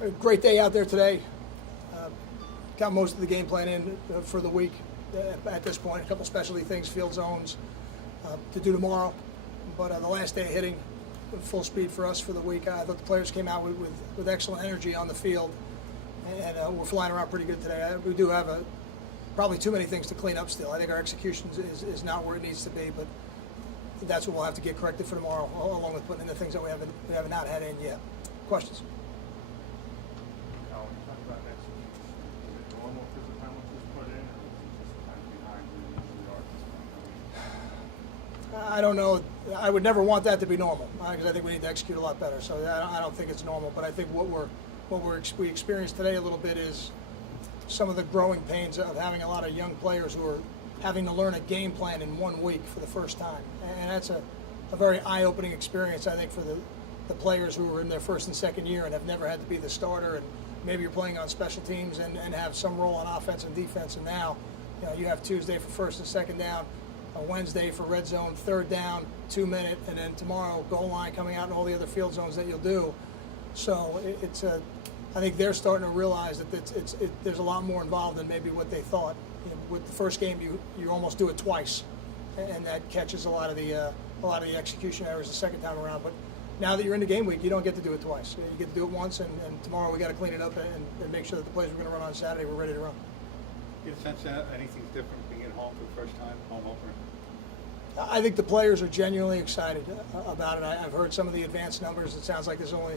A great day out there today. Got most of the game plan in for the week at this point. A couple specialty things, field zones to do tomorrow. But the last day hitting full speed for us for the week. I thought the players came out with excellent energy on the field, and we're flying around pretty good today. We do have probably too many things to clean up still. I think our execution is not where it needs to be, but that's what we'll have to get corrected for tomorrow, along with putting in the things that we haven't not had in yet. Questions? I don't know. I would never want that to be normal because I think we need to execute a lot better. So I don't think it's normal. But I think what we experienced today a little bit is some of the growing pains of having a lot of young players who are having to learn a game plan in 1 week for the first time, and that's a very eye-opening experience, I think, for the players who are in their first and second year and have never had to be the starter, and maybe you're playing on special teams and have some role on offense and defense, and now you have Tuesday for first and second down, a Wednesday for red zone, third down, 2 minute, and then tomorrow goal line coming out and all the other field zones that you'll do. So I think they're starting to realize that there's a lot more involved than maybe what they thought. With the first game, you almost do it twice, and that catches a lot of the execution errors the second time around. But now that you're in the game week, you don't get to do it twice. You get to do it once, and tomorrow we got to clean it up and make sure that the plays we're going to run on Saturday we're ready to run. Do you get a sense that anything's different being at home for the first time, home opener? I think the players are genuinely excited about it. I've heard some of the advanced numbers. It sounds like there's only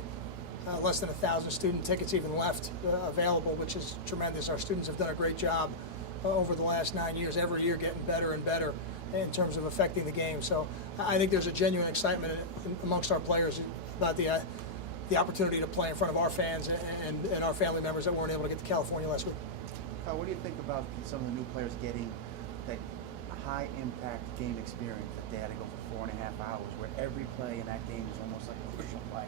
less than 1,000 student tickets even left available, which is tremendous. Our students have done a great job over the last 9 years, every year getting better and better in terms of affecting the game. So I think there's a genuine excitement amongst our players about the opportunity to play in front of our fans and our family members that weren't able to get to California last week. What do you think about some of the new players getting that high-impact game experience that they had to go for 4.5 hours, where every play in that game is almost like a crucial play?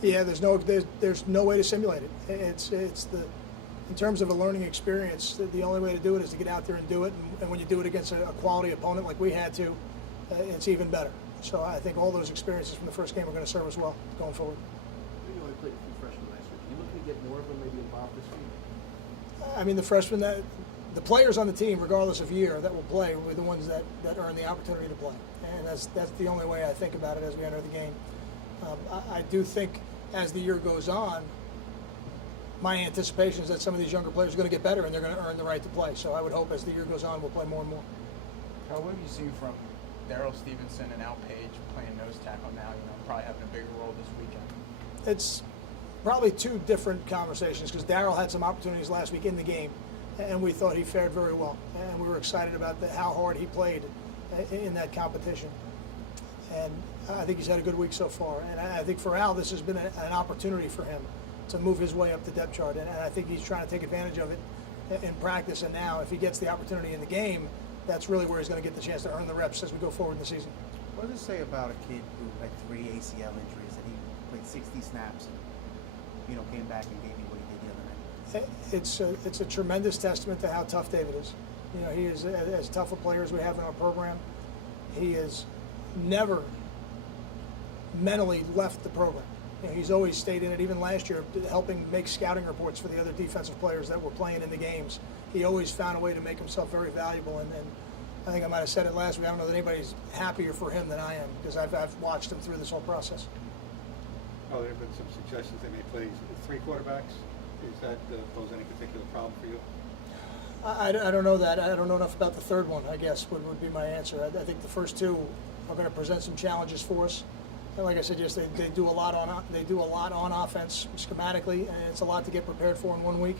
Yeah, there's no way to simulate it. In terms of a learning experience, the only way to do it is to get out there and do it. And when you do it against a quality opponent like we had to, it's even better. So I think all those experiences from the first game are going to serve us well going forward. You only played a few freshmen last week. Are you looking to get more of them maybe involved this week? I mean, the freshmen, the players on the team, regardless of year, that will play will be the ones that earn the opportunity to play. And that's the only way I think about it as we enter the game. I do think as the year goes on, my anticipation is that some of these younger players are going to get better and they're going to earn the right to play. So I would hope as the year goes on, we'll play more and more. What have you seen from Daryl Stevenson and Al Page playing nose tackle now, probably having a bigger role this weekend? It's probably two different conversations because Daryl had some opportunities last week in the game, and we thought he fared very well. And we were excited about how hard he played in that competition. And I think he's had a good week so far. And I think for Al, this has been an opportunity for him to move his way up the depth chart. And I think he's trying to take advantage of it in practice. And now if he gets the opportunity in the game, that's really where he's going to get the chance to earn the reps as we go forward in the season. What does it say about a kid who had 3 ACL injuries, that he played 60 snaps and came back and gave me what he did the other night? It's a tremendous testament to how tough David is. He is as tough a player as we have in our program. He has never mentally left the program. He's always stayed in it, even last year, helping make scouting reports for the other defensive players that were playing in the games. He always found a way to make himself very valuable, and I think I might have said it last week, I don't know that anybody's happier for him than I am, because I've watched him through this whole process. Oh, there have been some suggestions they may play 3 quarterbacks. Does that pose any particular problem for you? I don't know that. I don't know enough about the third one, I guess, would be my answer. I think the first 2 are going to present some challenges for us. And like I said, yes, they do a lot on offense schematically, and it's a lot to get prepared for in 1 week.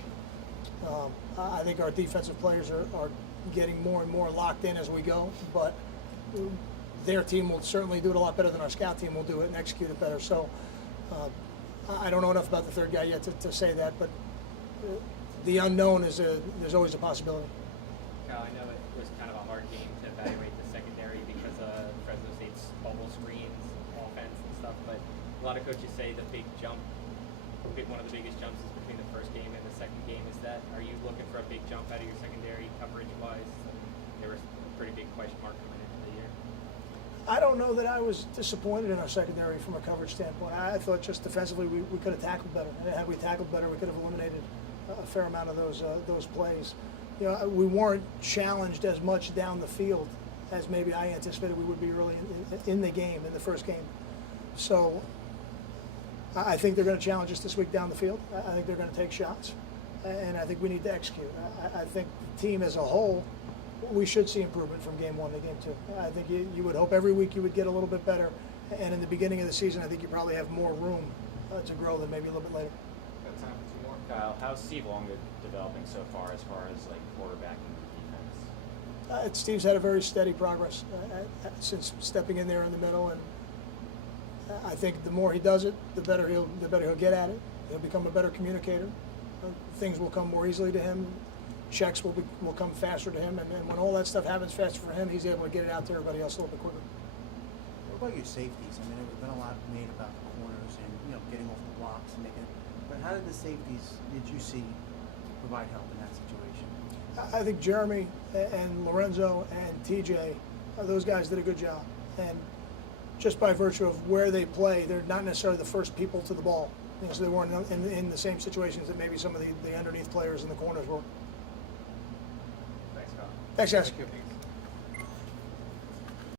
I think our defensive players are getting more and more locked in as we go, but their team will certainly do it a lot better than our scout team will do it and execute it better. So I don't know enough about the third guy yet to say that, but the unknown is there's always a possibility. Kyle, I know it was kind of a hard game to evaluate the secondary because of Fresno State's bubble screens, offense and stuff, but a lot of coaches say the big jump, one of the biggest jumps is between the first game and the second game. Are you looking for a big jump out of your secondary coverage-wise? There was a pretty big question mark coming into the year. I don't know that I was disappointed in our secondary from a coverage standpoint. I thought just defensively we could have tackled better. And had we tackled better, we could have eliminated a fair amount of those plays. You know, we weren't challenged as much down the field as maybe I anticipated we would be early in the game, in the first game. So I think they're going to challenge us this week down the field. I think they're going to take shots, and I think we need to execute. I think the team as a whole, we should see improvement from game 1 to game 2. I think you would hope every week you would get a little bit better, and in the beginning of the season, I think you probably have more room to grow than maybe a little bit later. Got time for 2 more. Kyle, how's Steve Longa developing so far as like quarterbacking defense? Steve's had a very steady progress since stepping in there in the middle, and I think the more he does it, the better he'll get at it. He'll become a better communicator. Things will come more easily to him. Checks will come faster to him, and when all that stuff happens faster for him, he's able to get it out to everybody else a little bit quicker. What about your safeties? I mean, there's been a lot made about the corners and getting off the blocks and making. But how did the safeties did you see provide help in that situation? I think Jeremy and Lorenzo and TJ, those guys did a good job, and just by virtue of where they play, they're not necessarily the first people to the ball. So they weren't in the same situations that maybe some of the underneath players in the corners were. Thanks, Kyle. Thanks, guys. Thank you.